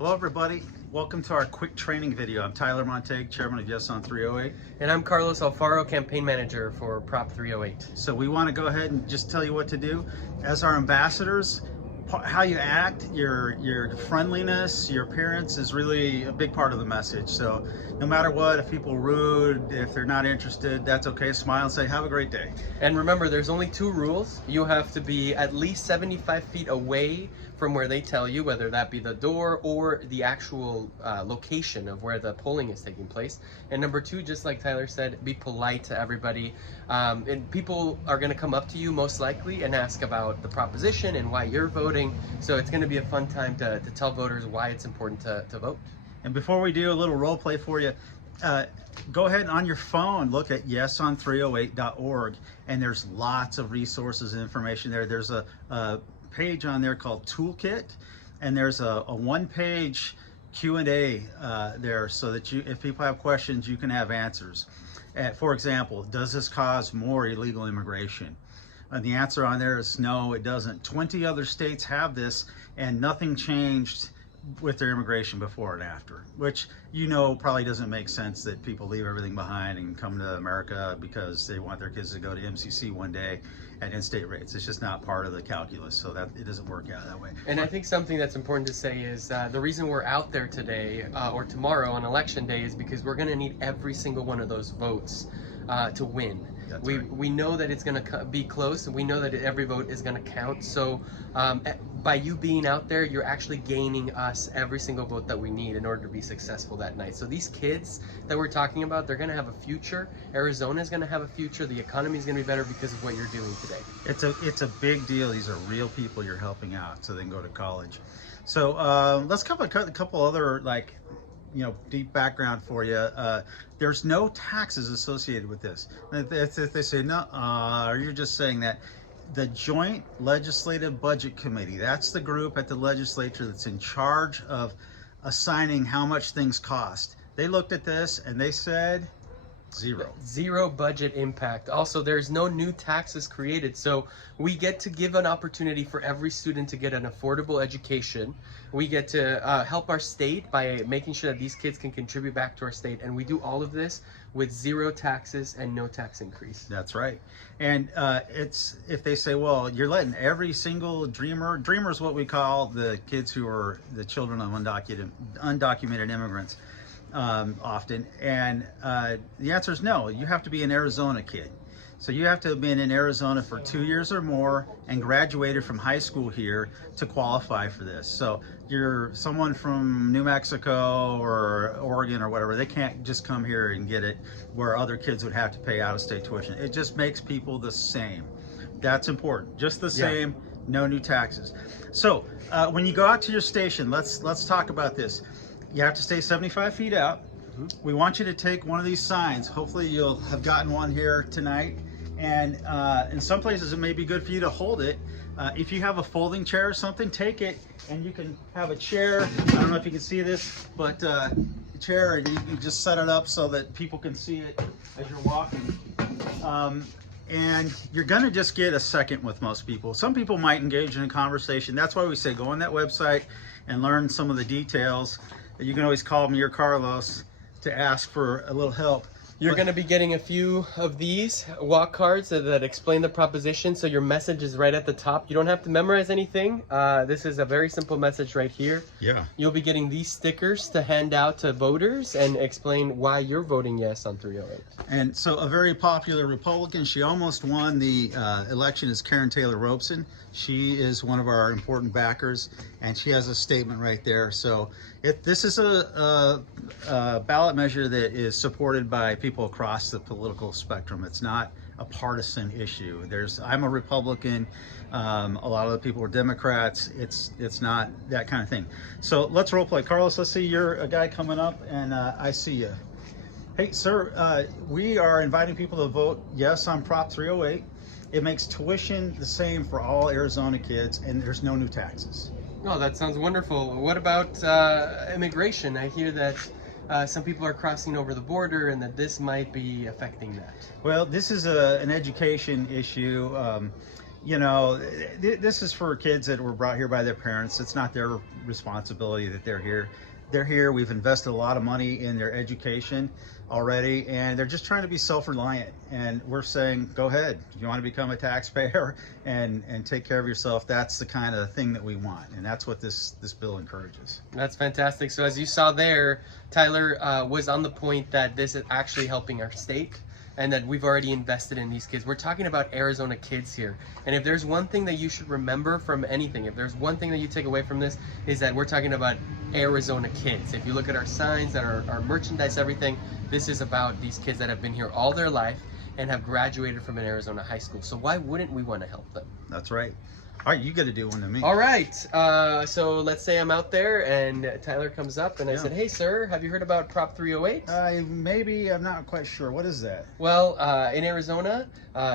Hello everybody, welcome to our quick training video. I'm Tyler Montague, Chairman of Yes on 308. And I'm Carlos Alfaro, Campaign Manager for Prop 308. So we want to go ahead and just tell you what to do. As our ambassadors, how you act, your friendliness, your appearance is really a big part of the message. So no matter what, if people are rude, if they're not interested, that's okay. Smile and say, have a great day. And remember, there's only two rules. You have to be at least 75 feet away from where they tell you, whether that be the door or the actual location of where the polling is taking place. And number two, just like Tyler said, be polite to everybody. And people are going to come up to you most likely and ask about the proposition and why you're voting. So it's going to be a fun time to tell voters why it's important to vote. And before we do a little role play for you, go ahead on your phone, look at yeson308.org, and there's lots of resources and information there. There's a page on there called Toolkit, and there's a one-page Q&A there, so that if people have questions, you can have answers. For example, does this cause more illegal immigration? And the answer on there is no, it doesn't. 20 other states have this, and nothing changed with their immigration before and after, which probably doesn't make sense that people leave everything behind and come to America because they want their kids to go to MCC one day at in-state rates. It's just not part of the calculus, so that it doesn't work out that way. And I think something that's important to say is the reason we're out there today or tomorrow on election day is because we're going to need every single one of those votes to win. We know that it's going to be close, and we know that every vote is going to count. So by you being out there, you're actually gaining us every single vote that we need in order to be successful that night. So these kids that we're talking about, they're going to have a future. Arizona is going to have a future. The economy is going to be better because of what you're doing today. It's a big deal. These are real people you're helping out so they can go to college. So let's cover a couple other deep background for you. There's no taxes associated with this. If they say no, or you're just saying that. The Joint Legislative Budget Committee, that's the group at the legislature that's in charge of assigning how much things cost. They looked at this and they said zero budget impact. Also, there's no new taxes created, so we get to give an opportunity for every student to get an affordable education. We get to help our state by making sure that these kids can contribute back to our state, and we do all of this with zero taxes and no tax increase. That's right. And it's, if they say, well, you're letting every single dreamer is what we call the kids who are the children of undocumented immigrants often, and the answer is no. You have to be an Arizona kid. So you have to have been in Arizona for 2 years or more and graduated from high school here to qualify for this. So you're someone from New Mexico or Oregon or whatever, they can't just come here and get it where other kids would have to pay out-of-state tuition. It just makes people the same. That's important. Just the same, no new taxes. So when you go out to your station, let's talk about this. You have to stay 75 feet out. We want you to take one of these signs. Hopefully you'll have gotten one here tonight. And in some places it may be good for you to hold it. If you have a folding chair or something, take it and you can have a chair. I don't know if you can see this, but a chair, and you can just set it up so that people can see it as you're walking. And you're gonna just get a second with most people. Some people might engage in a conversation. That's why we say go on that website and learn some of the details. You can always call me or Carlos to ask for a little help. You're going to be getting a few of these walk cards that explain the proposition, so your message is right at the top. You don't have to memorize anything. This is a very simple message right here. Yeah. You'll be getting these stickers to hand out to voters and explain why you're voting yes on 308. And so a very popular Republican, she almost won the election, is Karen Taylor Robeson. She is one of our important backers, and she has a statement right there. So this is a ballot measure that is supported by people across the political spectrum. It's not a partisan issue. I'm a Republican. A lot of the people are Democrats. It's not that kind of thing. So let's role play. Carlos, let's see, you're a guy coming up, and I see you. Hey, sir, we are inviting people to vote yes on Prop 308. It makes tuition the same for all Arizona kids, and there's no new taxes. Oh, that sounds wonderful. What about immigration? I hear that some people are crossing over the border and that this might be affecting that. Well, this is an education issue. you know, this is for kids that were brought here by their parents. It's not their responsibility that they're here. They're here. We've invested a lot of money in their education already, and they're just trying to be self-reliant. And we're saying, go ahead. If you want to become a taxpayer and take care of yourself, that's the kind of thing that we want. And that's what this bill encourages. That's fantastic. So as you saw there, Tyler was on the point that this is actually helping our state, and that we've already invested in these kids. We're talking about Arizona kids here. And if there's one thing that you should remember from anything, if there's one thing that you take away from this, is that we're talking about Arizona kids. If you look at our signs, at our merchandise, everything, this is about these kids that have been here all their life and have graduated from an Arizona high school. So why wouldn't we want to help them? That's right. All right, you got to do one to me. All right. So let's say I'm out there and Tyler comes up and I said, hey, sir, have you heard about Prop 308? Maybe, I'm not quite sure. What is that? Well, in Arizona,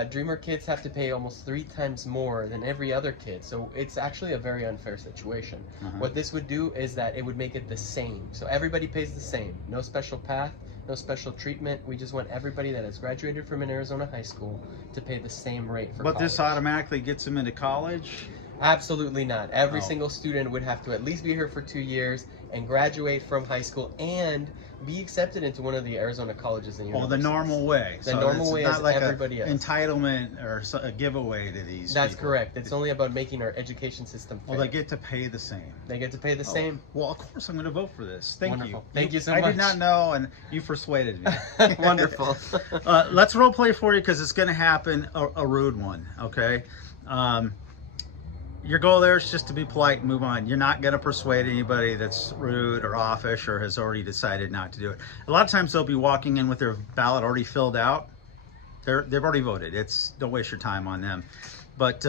Dreamer kids have to pay almost 3 times more than every other kid. So it's actually a very unfair situation. What this would do is that it would make it the same. So everybody pays the same. No special path, no special treatment. We just want everybody that has graduated from an Arizona high school to pay the same rate for college. But this automatically gets them into college? Absolutely not. Every single student would have to at least be here for 2 years and graduate from high school and be accepted into one of the Arizona colleges and universities. Well, the normal way. The normal way as like everybody else. Entitlement or a giveaway to these That's people. correct. It's only about making our education system fair. Well, they get to pay the same. They get to pay the same. Well, of course I'm going to vote for this. Thank Wonderful. you. Thank you so much. I did not know, and you persuaded me. Wonderful. Let's role play for you because it's going to happen a rude one, okay? Your goal there is just to be polite and move on. You're not going to persuade anybody that's rude or offish or has already decided not to do it. A lot of times they'll be walking in with their ballot already filled out. They've already voted. Don't waste your time on them. But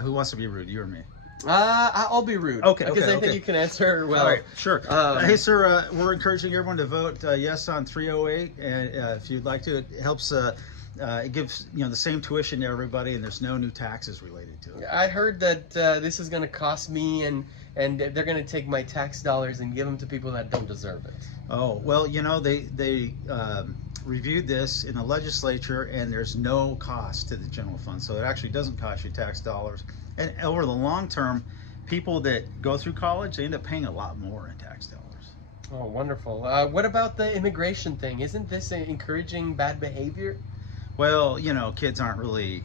who wants to be rude, you or me? I'll be rude. Okay. Because I think you can answer well. All right, sure. Hey, sir, we're encouraging everyone to vote yes on 308, and if you'd like to, it helps. It gives the same tuition to everybody, and there's no new taxes related to it. I heard that this is going to cost me, and they're going to take my tax dollars and give them to people that don't deserve it. Oh well, they reviewed this in the legislature, and there's no cost to the general fund, so it actually doesn't cost you tax dollars. And over the long term, people that go through college, they end up paying a lot more in tax dollars. Oh, wonderful. What about the immigration thing? Isn't this encouraging bad behavior? Well, kids aren't really,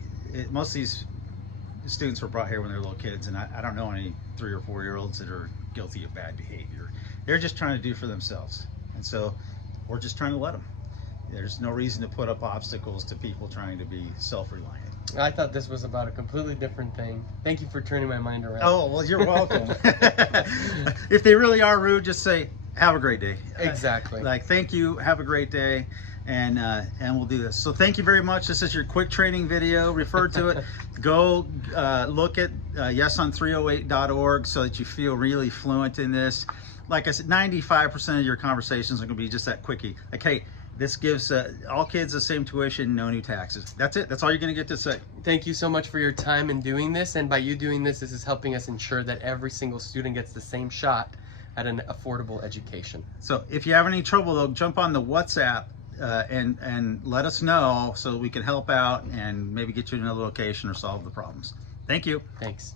most of these students were brought here when they were little kids, and I don't know any 3 or 4 year olds that are guilty of bad behavior. They're just trying to do for themselves. And so we're just trying to let them. There's no reason to put up obstacles to people trying to be self-reliant. I thought this was about a completely different thing. Thank you for turning my mind around. Oh, well, you're welcome. If they really are rude, just say, have a great day. Exactly. Thank you, have a great day. And we'll do this. So thank you very much. This is your quick training video. Refer to it. Go look at yeson308.org so that you feel really fluent in this. Like I said, 95% of your conversations are going to be just that quickie. Like, hey, this gives all kids the same tuition, no new taxes. That's it. That's all you're going to get to say. Thank you so much for your time in doing this. And by you doing this, this is helping us ensure that every single student gets the same shot at an affordable education. So if you have any trouble, though, jump on the WhatsApp and let us know so we can help out and maybe get you to another location or solve the problems. Thank you. Thanks.